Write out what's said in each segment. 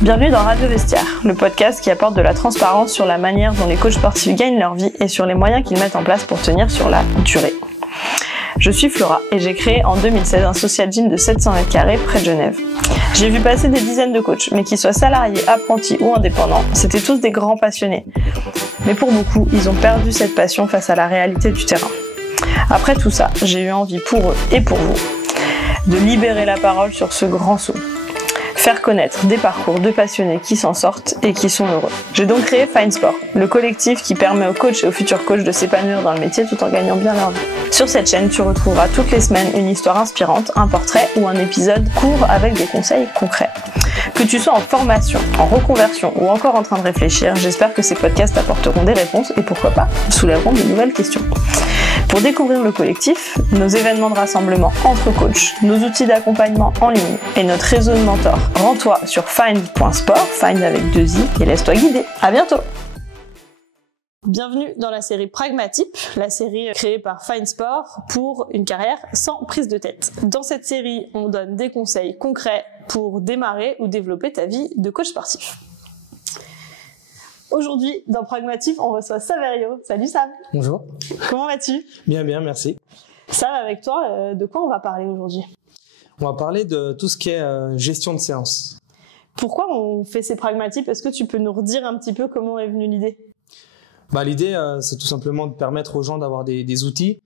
Bienvenue dans Radio Vestiaire, le podcast qui apporte de la transparence sur la manière dont les coachs sportifs gagnent leur vie et sur les moyens qu'ils mettent en place pour tenir sur la durée. Je suis Flora et j'ai créé en 2016 un social gym de 700 m² près de Genève. J'ai vu passer des dizaines de coachs, mais qu'ils soient salariés, apprentis ou indépendants, c'était tous des grands passionnés. Mais pour beaucoup, ils ont perdu cette passion face à la réalité du terrain. Après tout ça, j'ai eu envie pour eux et pour vous de libérer la parole sur ce grand saut. Faire connaître des parcours de passionnés qui s'en sortent et qui sont heureux. J'ai donc créé Fine Sport, le collectif qui permet aux coachs et aux futurs coachs de s'épanouir dans le métier tout en gagnant bien leur vie. Sur cette chaîne, tu retrouveras toutes les semaines une histoire inspirante, un portrait ou un épisode court avec des conseils concrets. Que tu sois en formation, en reconversion ou encore en train de réfléchir, j'espère que ces podcasts t'apporteront des réponses et pourquoi pas, soulèveront de nouvelles questions. Pour découvrir le collectif, nos événements de rassemblement entre coachs, nos outils d'accompagnement en ligne et notre réseau de mentors, rends-toi sur find.sport, find avec 2 i, et laisse-toi guider. À bientôt! Bienvenue dans la série Pragmatype, la série créée par Fine Sport pour une carrière sans prise de tête. Dans cette série, on donne des conseils concrets pour démarrer ou développer ta vie de coach sportif. Aujourd'hui, dans Pragmatype, on reçoit Saverio. Salut Sam. Bonjour. Comment vas-tu? Bien, merci. Sam, avec toi, de quoi on va parler aujourd'hui? On va parler de tout ce qui est gestion de séance. Pourquoi on fait ces Pragmatypes? Est-ce que tu peux nous redire un petit peu comment est venue l'idée? L'idée, c'est tout simplement de permettre aux gens d'avoir des outils,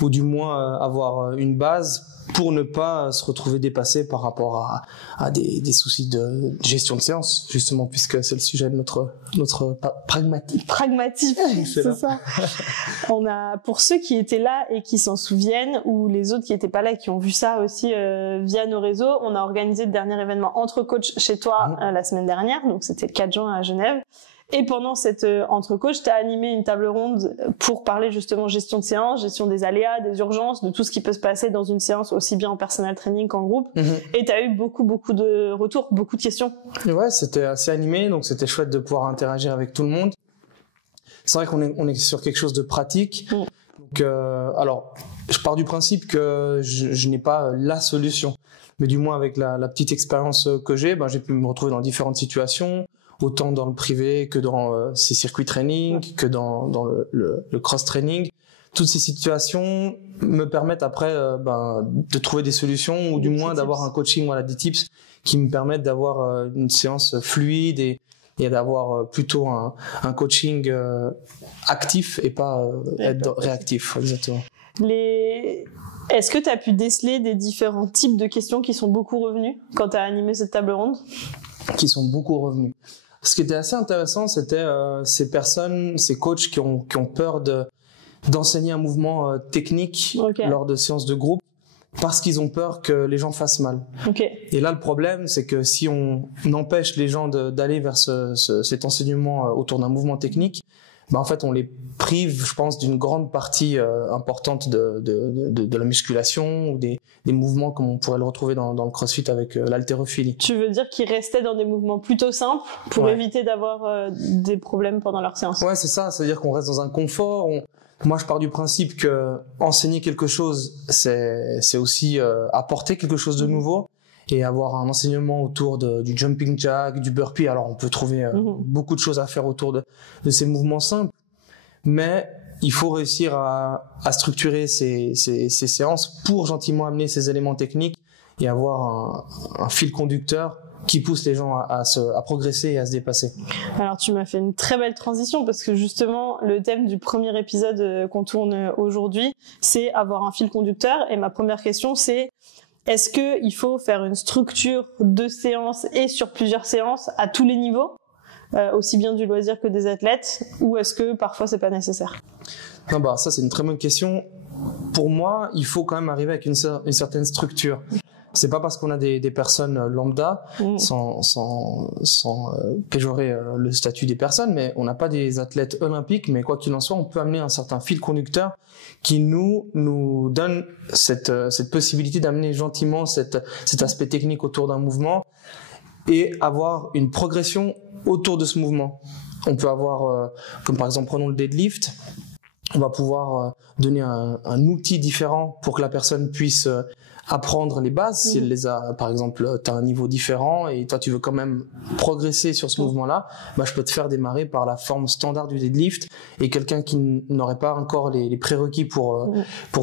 ou du moins avoir une base pour ne pas se retrouver dépassé par rapport à des soucis de gestion de séance, justement, puisque c'est le sujet de notre Pragmatype. Pragmatype, c'est ça. Pour ceux qui étaient là et qui s'en souviennent, ou les autres qui n'étaient pas là et qui ont vu ça aussi via nos réseaux, on a organisé le dernier événement entre coachs chez toi la semaine dernière, donc c'était le 4 juin à Genève. Et pendant cette entre-coach, tu as animé une table ronde pour parler justement gestion de séance, gestion des aléas, des urgences, de tout ce qui peut se passer dans une séance, aussi bien en personal training qu'en groupe. Et tu as eu beaucoup de retours, beaucoup de questions. Ouais, c'était assez animé, donc c'était chouette de pouvoir interagir avec tout le monde. C'est vrai qu'on est sur quelque chose de pratique. Donc, alors, je pars du principe que je n'ai pas la solution. Mais du moins, avec la petite expérience que j'ai pu me retrouver dans différentes situations, autant dans le privé que dans ces circuits training, que dans le cross-training. Toutes ces situations me permettent après de trouver des solutions ou du moins d'avoir un coaching, des tips qui me permettent d'avoir une séance fluide et d'avoir plutôt un coaching actif et pas être réactif. Exactement. Est-ce que tu as pu déceler des différents types de questions qui sont beaucoup revenues quand tu as animé cette table ronde? Qui sont beaucoup revenues. Ce qui était assez intéressant, c'était ces personnes, ces coachs qui ont peur d'enseigner un mouvement technique lors de séances de groupe parce qu'ils ont peur que les gens fassent mal. Et là, le problème, c'est que si on empêche les gens d'aller vers cet enseignement autour d'un mouvement technique, en fait, on les prive, je pense, d'une grande partie importante de la musculation ou des mouvements comme on pourrait le retrouver dans le crossfit avec l'haltérophilie. Tu veux dire qu'ils restaient dans des mouvements plutôt simples pour éviter d'avoir des problèmes pendant leur séance? Ouais, c'est ça. C'est-à-dire qu'on reste dans un confort. Moi, je pars du principe que enseigner quelque chose, c'est aussi apporter quelque chose de nouveau. Et avoir un enseignement autour du jumping jack, du burpee. Alors, on peut trouver beaucoup de choses à faire autour de ces mouvements simples, mais il faut réussir à structurer ces séances pour gentiment amener ces éléments techniques et avoir un fil conducteur qui pousse les gens à progresser et à se dépasser. Alors, tu m'as fait une très belle transition parce que justement, le thème du premier épisode qu'on tourne aujourd'hui, c'est avoir un fil conducteur. Et ma première question, c'est: est-ce qu'il faut faire une structure de séance et sur plusieurs séances à tous les niveaux, aussi bien du loisir que des athlètes, ou est-ce que parfois c'est pas nécessaire? Non, ça c'est une très bonne question. Pour moi, il faut quand même arriver avec une certaine structure. C'est pas parce qu'on a des personnes lambda, sans péjorer le statut des personnes, mais on n'a pas des athlètes olympiques, mais quoi qu'il en soit, on peut amener un certain fil conducteur qui nous donne cette possibilité d'amener gentiment cet aspect technique autour d'un mouvement et avoir une progression autour de ce mouvement. On peut avoir, comme par exemple, prenons le deadlift, on va pouvoir donner un outil différent pour que la personne puisse apprendre les bases, si elle les a, par exemple, tu as un niveau différent et toi tu veux quand même progresser sur ce mouvement-là, bah, je peux te faire démarrer par la forme standard du deadlift, et quelqu'un qui n'aurait pas encore les prérequis pour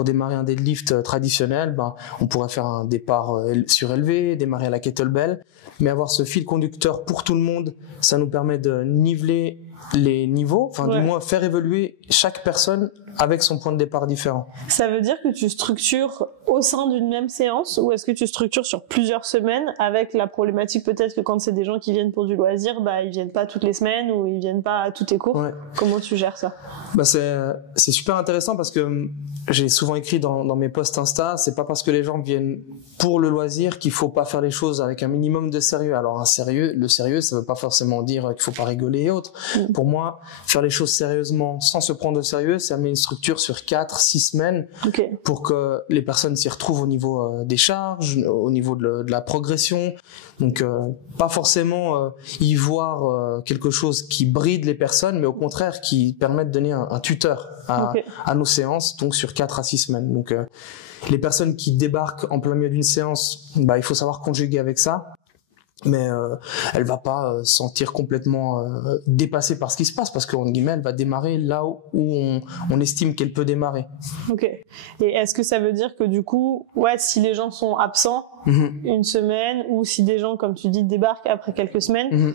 démarrer un deadlift traditionnel, ben, on pourrait faire un départ surélevé, démarrer à la kettlebell, mais avoir ce fil conducteur pour tout le monde, ça nous permet de niveler les niveaux, enfin du moins faire évoluer chaque personne avec son point de départ différent. Ça veut dire que tu structures au sein d'une même séance, ou est-ce que tu structures sur plusieurs semaines, avec la problématique peut-être que quand c'est des gens qui viennent pour du loisir, bah ils viennent pas toutes les semaines ou ils viennent pas à tous tes cours. Comment tu gères ça? Bah c'est super intéressant parce que j'ai souvent écrit dans mes posts Insta, c'est pas parce que les gens viennent pour le loisir qu'il faut pas faire les choses avec un minimum de sérieux. Alors le sérieux, ça veut pas forcément dire qu'il faut pas rigoler et autres. Pour moi, faire les choses sérieusement sans se prendre au sérieux, c'est amener une structure sur 4-6 semaines pour que les personnes s'y retrouvent au niveau des charges, au niveau de la progression. Donc pas forcément y voir quelque chose qui bride les personnes, mais au contraire qui permet de donner un tuteur à nos séances, donc sur 4 à 6 semaines. Donc les personnes qui débarquent en plein milieu d'une séance, bah, il faut savoir conjuguer avec ça. Mais elle va pas se sentir complètement dépassée par ce qui se passe, parce qu'en guillemets elle va démarrer là où on estime qu'elle peut démarrer. Ok. Et est-ce que ça veut dire que du coup, si les gens sont absents une semaine, ou si des gens, comme tu dis, débarquent après quelques semaines,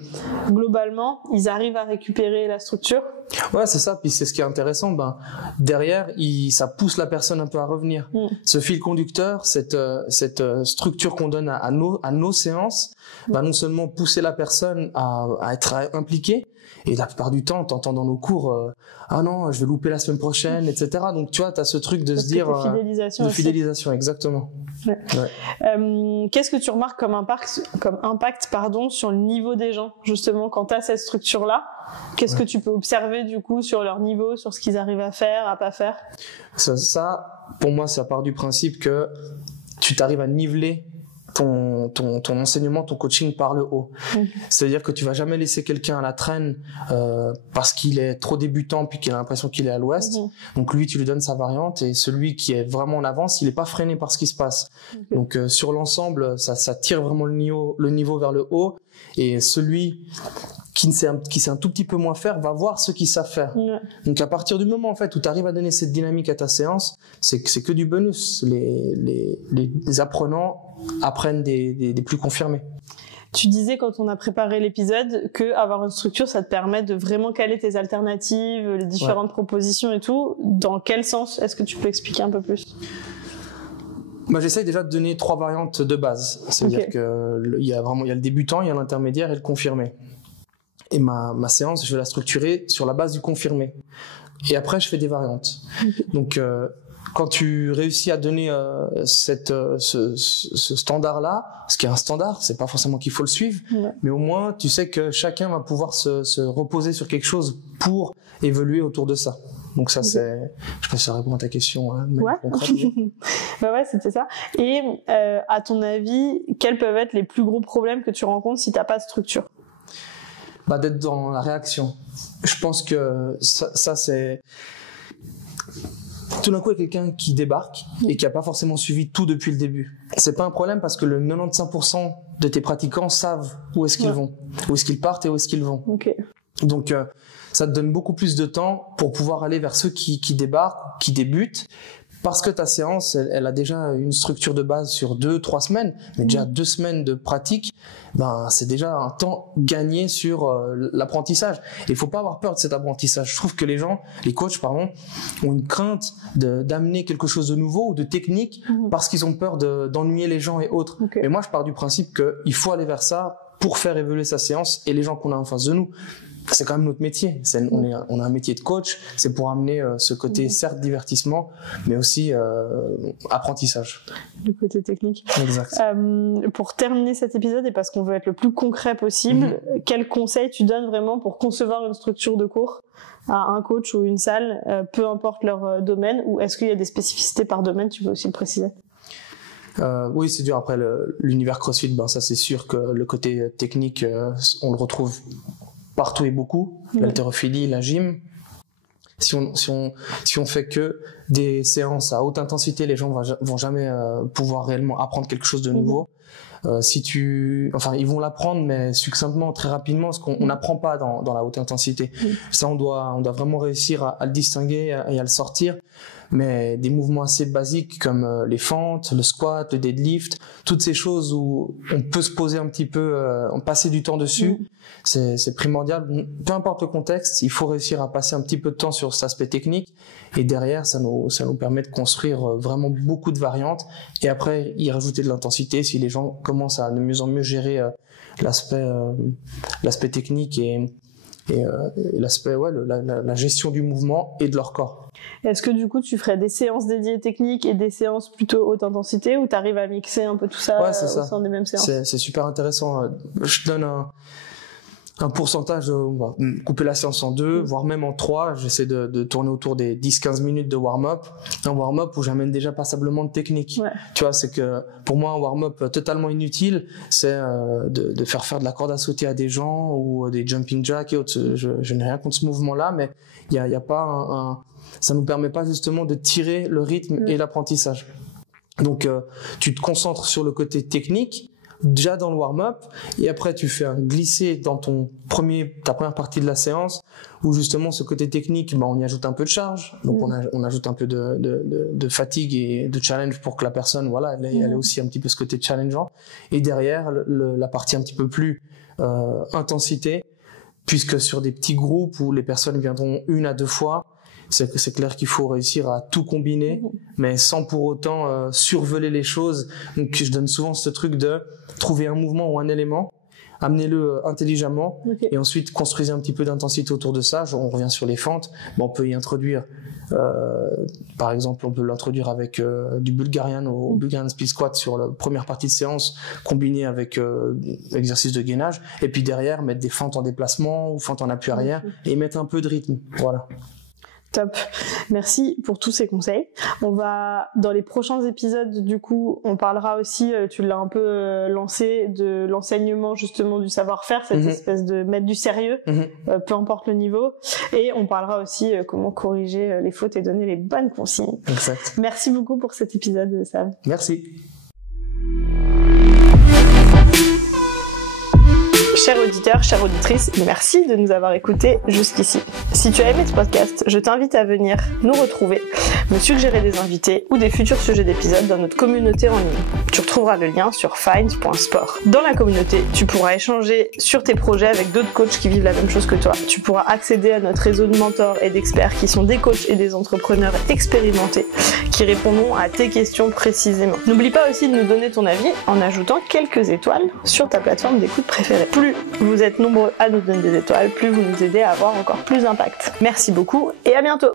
globalement ils arrivent à récupérer la structure? Ouais, c'est ça. Puis c'est ce qui est intéressant. Ben derrière, ça pousse la personne un peu à revenir. Ce fil conducteur, cette structure qu'on donne à nos séances, va non seulement pousser la personne à être impliquée, et la plupart du temps, t'entends dans nos cours, ah non, je vais louper la semaine prochaine, etc. Donc tu vois, t'as ce truc de se dire de fidélisation, exactement. Qu'est-ce que tu remarques comme impact sur le niveau des gens, justement, quand t'as cette structure-là? Qu'est-ce que tu peux observer du coup sur leur niveau, sur ce qu'ils arrivent à faire, à pas faire? Ça, pour moi, ça part du principe que tu t'arrives à niveler ton enseignement, ton coaching par le haut. C'est-à-dire que tu vas jamais laisser quelqu'un à la traîne parce qu'il est trop débutant puis qu'il a l'impression qu'il est à l'ouest. Donc lui, tu lui donnes sa variante, et celui qui est vraiment en avance, il est pas freiné par ce qui se passe. Donc sur l'ensemble, ça tire vraiment le niveau vers le haut, et celui qui sait un tout petit peu moins faire va voir ceux qui savent faire. Donc à partir du moment en fait où tu arrives à donner cette dynamique à ta séance, c'est que du bonus. Les apprenants apprennent des plus confirmés. Tu disais quand on a préparé l'épisode que avoir une structure, ça te permet de vraiment caler tes alternatives, les différentes propositions et tout. Dans quel sens? Est-ce que tu peux expliquer un peu plus? Bah, j'essaye déjà de donner 3 variantes de base. C'est-à-dire que il y a le débutant, il y a l'intermédiaire et le confirmé. Et ma séance, je vais la structurer sur la base du confirmé. Et après, je fais des variantes. Donc, quand tu réussis à donner ce standard-là, ce qui est un standard, c'est pas forcément qu'il faut le suivre, mais au moins, tu sais que chacun va pouvoir se reposer sur quelque chose pour évoluer autour de ça. Donc ça, c'est... Je pense que ça répond à ta question. Ouais, c'était ça. Et à ton avis, quels peuvent être les plus gros problèmes que tu rencontres si t'as pas de structure? D'être dans la réaction. Je pense que ça c'est... Tout d'un coup, il y a quelqu'un qui débarque et qui a pas forcément suivi tout depuis le début. C'est pas un problème, parce que le 95% de tes pratiquants savent où est-ce qu'ils vont, où est-ce qu'ils partent et où est-ce qu'ils vont. Donc ça te donne beaucoup plus de temps pour pouvoir aller vers ceux qui débarquent, qui débutent, parce que ta séance, elle a déjà une structure de base sur 2-3 semaines, mais déjà 2 semaines de pratique, c'est déjà un temps gagné sur l'apprentissage. Et il faut pas avoir peur de cet apprentissage. Je trouve que les coachs, ont une crainte d'amener quelque chose de nouveau ou de technique parce qu'ils ont peur d'ennuyer les gens et autres. Et moi, je pars du principe qu'il faut aller vers ça pour faire évoluer sa séance et les gens qu'on a en face de nous. C'est quand même notre métier. On a un métier de coach. C'est pour amener ce côté, certes, divertissement, mais aussi apprentissage. Le côté technique. Exact. Pour terminer cet épisode, et parce qu'on veut être le plus concret possible, quel conseil tu donnes vraiment pour concevoir une structure de cours à un coach ou une salle, peu importe leur domaine, ou est-ce qu'il y a des spécificités par domaine? Tu peux aussi le préciser. Oui, c'est dur. Après, l'univers CrossFit, ça c'est sûr que le côté technique, on le retrouve partout et beaucoup, l'haltérophilie, la gym. Si on fait que des séances à haute intensité, les gens vont jamais pouvoir réellement apprendre quelque chose de nouveau. Ils vont l'apprendre, mais succinctement, très rapidement, parce qu'on n'apprend pas dans la haute intensité. Ça, on doit vraiment réussir à le distinguer et à le sortir. Mais des mouvements assez basiques comme les fentes, le squat, le deadlift, toutes ces choses où on peut se poser un petit peu, passer du temps dessus, c'est primordial. Peu importe le contexte, il faut réussir à passer un petit peu de temps sur cet aspect technique. Et derrière, ça nous permet de construire vraiment beaucoup de variantes. Et après, y rajouter de l'intensité si les gens commencent à de mieux en mieux gérer l'aspect technique et l'aspect, la gestion du mouvement et de leur corps. Est-ce que du coup tu ferais des séances dédiées techniques et des séances plutôt haute intensité, ou tu arrives à mixer un peu tout ça au sein des mêmes séances? C'est super intéressant. Je donne un pourcentage, on va couper la séance en 2, voire même en 3. J'essaie de tourner autour des 10-15 minutes de warm-up. Un warm-up où j'amène déjà passablement de technique. Ouais. Tu vois, c'est que pour moi, un warm-up totalement inutile, c'est de faire de la corde à sauter à des gens ou des jumping jacks et autres. Je n'ai rien contre ce mouvement-là, mais il y a pas ça nous permet pas justement de tirer le rythme et l'apprentissage. Donc, tu te concentres sur le côté technique, déjà dans le warm-up, et après tu fais un glissé dans ta première partie de la séance où justement ce côté technique, on y ajoute un peu de charge, donc on ajoute un peu de fatigue et de challenge pour que la personne, elle ait aussi un petit peu ce côté challengeant. Et derrière la partie un petit peu plus intensité, puisque sur des petits groupes où les personnes viendront 1 à 2 fois, c'est clair qu'il faut réussir à tout combiner, mais sans pour autant survoler les choses. Donc je donne souvent ce truc de trouver un mouvement ou un élément, amenez-le intelligemment, et ensuite construisez un petit peu d'intensité autour de ça. On revient sur les fentes, on peut y introduire, par exemple, on peut l'introduire avec du Bulgarian ou Bulgarian Split Squat sur la première partie de séance, combiné avec exercice de gainage, et puis derrière mettre des fentes en déplacement ou fentes en appui arrière et mettre un peu de rythme. Voilà. Top. Merci pour tous ces conseils. On va, dans les prochains épisodes, du coup, on parlera aussi, tu l'as un peu lancé, de l'enseignement justement du savoir-faire, cette espèce de mettre du sérieux, peu importe le niveau. Et on parlera aussi comment corriger les fautes et donner les bonnes consignes. Exact. Merci beaucoup pour cet épisode, Sam. Merci. Chers auditeurs, chères auditrices, merci de nous avoir écoutés jusqu'ici. Si tu as aimé ce podcast, je t'invite à venir nous retrouver, me suggérer des invités ou des futurs sujets d'épisodes dans notre communauté en ligne. Tu retrouveras le lien sur find.sport. Dans la communauté, tu pourras échanger sur tes projets avec d'autres coachs qui vivent la même chose que toi. Tu pourras accéder à notre réseau de mentors et d'experts qui sont des coachs et des entrepreneurs expérimentés qui répondront à tes questions précisément. N'oublie pas aussi de nous donner ton avis en ajoutant quelques étoiles sur ta plateforme d'écoute préférée. Plus vous êtes nombreux à nous donner des étoiles, plus vous nous aidez à avoir encore plus d'impact. Merci beaucoup et à bientôt!